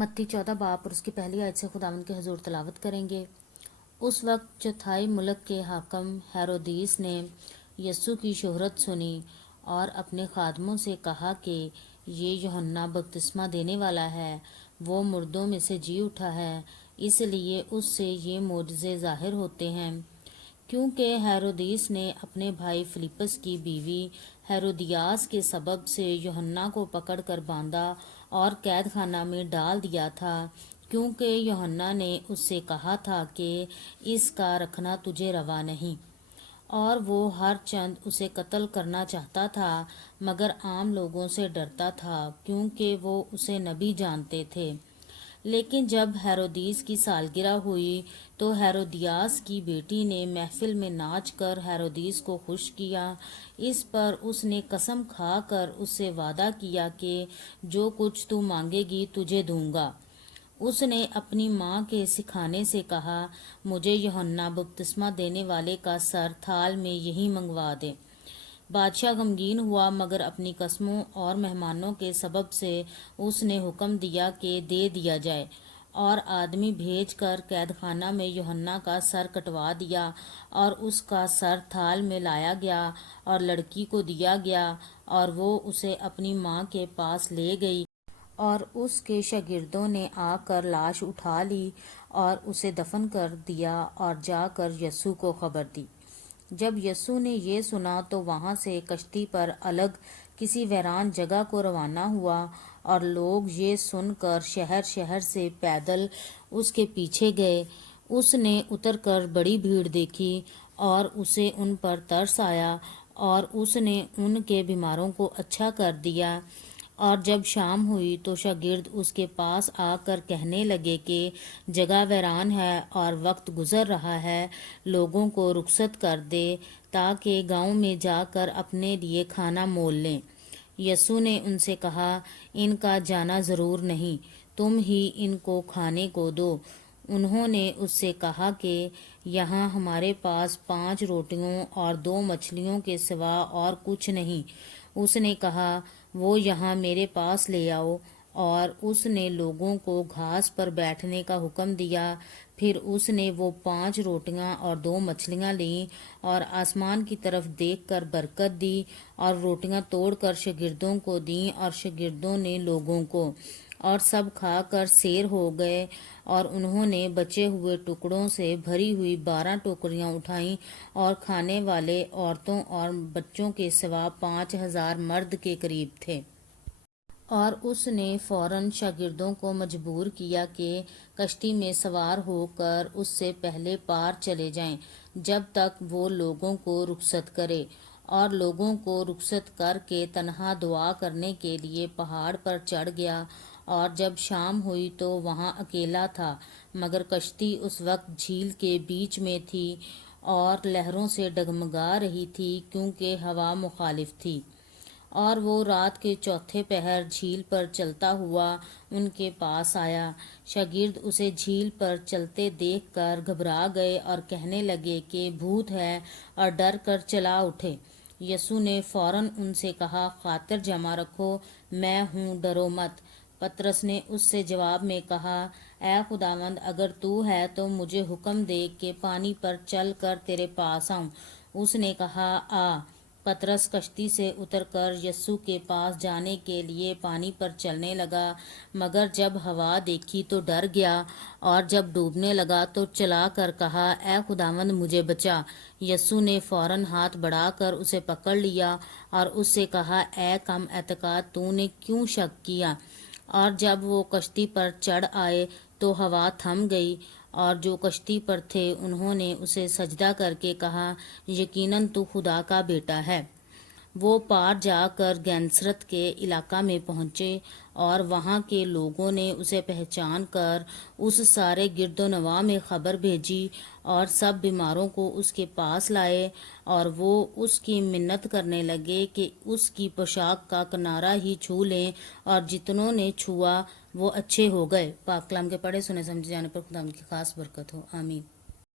متی 14 باب اور اس کی پہلی آیت سے خداوند کے حضور تلاوت کریں گے۔ اس وقت چوتھائی ملک کے حاکم ہیرودیس نے یسوع کی شہرت سنی اور اپنے خادموں سے کہا کہ یہ یوحنا بپتسمہ دینے والا ہے، وہ مردوں میں سے جی اٹھا ہے، اس لیے اس سے یہ معجزے ظاہر ہوتے ہیں۔ کیونکہ ہیرودیس نے اپنے بھائی فلیپس کی بیوی ہیرودیاس کے سبب سے یوحنا کو پکڑ کر باندھا اور قید خانہ میں ڈال دیا تھا، کیونکہ یوحنا نے اس سے کہا تھا کہ اس کا رکھنا تجھے روا نہیں، اور وہ ہر چند اسے قتل کرنا چاہتا تھا، مگر عام لوگوں سے ڈرتا تھا کیونکہ وہ اسے نبی جانتے تھے۔ لیکن جب ہیرودیس کی سالگرہ ہوئی تو ہیرودیاس کی بیٹی نے محفل میں ناچ کر ہیرودیس کو خوش کیا۔ اس پر اس نے قسم کھا کر اس سے وعدہ کیا کہ جو کچھ تو مانگے گی تجھے دوں گا۔ اس نے اپنی ماں کے سکھانے سے کہا، مجھے یوحنا بپتسمہ دینے والے کا سر تھال میں یہیں منگوا دے۔ بادشاہ غمگین ہوا، مگر اپنی قسموں اور مہمانوں کے سبب سے اس نے حکم دیا کہ دے دیا جائے، اور آدمی بھیج کر قید خانہ میں یوحنا کا سر کٹوا دیا، اور اس کا سر تھال میں لایا گیا اور لڑکی کو دیا گیا، اور وہ اسے اپنی ماں کے پاس لے گئی، اور اس کے شاگردوں نے آ کر لاش اٹھا لی اور اسے دفن کر دیا اور جا کر یسوع کو خبر دی۔ جب یسوع نے یہ سنا تو وہاں سے کشتی پر الگ کسی ویران جگہ کو روانہ ہوا، اور لوگ یہ سن کر شہر شہر سے پیدل اس کے پیچھے گئے۔ اس نے اتر کر بڑی بھیڑ دیکھی اور اسے ان پر ترس آیا، اور اس نے ان کے بیماروں کو اچھا کر دیا۔ اور جب شام ہوئی تو شاگرد اس کے پاس آ کر کہنے لگے کہ جگہ ویران ہے اور وقت گزر رہا ہے، لوگوں کو رخصت کر دے تاکہ گاؤں میں جا کر اپنے لیے کھانا مول لیں۔ یسوع نے ان سے کہا، ان کا جانا ضرور نہیں، تم ہی ان کو کھانے کو دو۔ انہوں نے اس سے کہا کہ یہاں ہمارے پاس 5 روٹیوں اور 2 مچھلیوں کے سوا اور کچھ نہیں۔ اس نے کہا، وہ یہاں میرے پاس لے آؤ، اور اس نے لوگوں کو گھاس پر بیٹھنے کا حکم دیا۔ پھر اس نے وہ 5 روٹیاں اور 2 مچھلیاں لیں اور آسمان کی طرف دیکھ کر برکت دی اور روٹیاں توڑ کر شاگردوں کو دیں، اور شاگردوں نے لوگوں کو، اور سب کھا کر سیر ہو گئے۔ اور انہوں نے بچے ہوئے ٹکڑوں سے بھری ہوئی 12 ٹوکریاں اٹھائیں، اور کھانے والے عورتوں اور بچوں کے سوا 5000 مرد کے قریب تھے۔ اور اس نے فوراً شاگردوں کو مجبور کیا کہ کشتی میں سوار ہو کر اس سے پہلے پار چلے جائیں جب تک وہ لوگوں کو رخصت کرے، اور لوگوں کو رخصت کر کے تنہا دعا کرنے کے لیے پہاڑ پر چڑھ گیا۔ اور جب شام ہوئی تو وہاں اکیلا تھا، مگر کشتی اس وقت جھیل کے بیچ میں تھی اور لہروں سے ڈگمگا رہی تھی کیونکہ ہوا مخالف تھی۔ اور وہ رات کے چوتھے پہر جھیل پر چلتا ہوا ان کے پاس آیا۔ شاگرد اسے جھیل پر چلتے دیکھ کر گھبرا گئے اور کہنے لگے کہ بھوت ہے، اور ڈر کر چلا اٹھے۔ یسوع نے فوراً ان سے کہا، خاطر جمع رکھو، میں ہوں، ڈرو مت۔ پطرس نے اس سے جواب میں کہا، اے خداوند، اگر تو ہے تو مجھے حکم دے کہ پانی پر چل کر تیرے پاس آؤں۔ اس نے کہا، آ۔ پطرس کشتی سے اتر کر یسوع کے پاس جانے کے لیے پانی پر چلنے لگا، مگر جب ہوا دیکھی تو ڈر گیا، اور جب ڈوبنے لگا تو چلا کر کہا، اے خداوند، مجھے بچا۔ یسوع نے فوراً ہاتھ بڑھا کر اسے پکڑ لیا اور اس سے کہا، اے کم اعتقاد، تو نے کیوں شک کیا؟ اور جب وہ کشتی پر چڑھ آئے تو ہوا تھم گئی، اور جو کشتی پر تھے انہوں نے اسے سجدہ کر کے کہا، یقیناً تو خدا کا بیٹا ہے۔ وہ پار جا کر گینسرت کے علاقہ میں پہنچے، اور وہاں کے لوگوں نے اسے پہچان کر اس سارے گرد و نواح میں خبر بھیجی، اور سب بیماروں کو اس کے پاس لائے، اور وہ اس کی منت کرنے لگے کہ اس کی پوشاک کا کنارہ ہی چھو لیں، اور جتنوں نے چھوا وہ اچھے ہو گئے۔ پاک کلام کے پڑھے سنے سمجھے جانے پر خدا ان کی خاص برکت ہو، آمین۔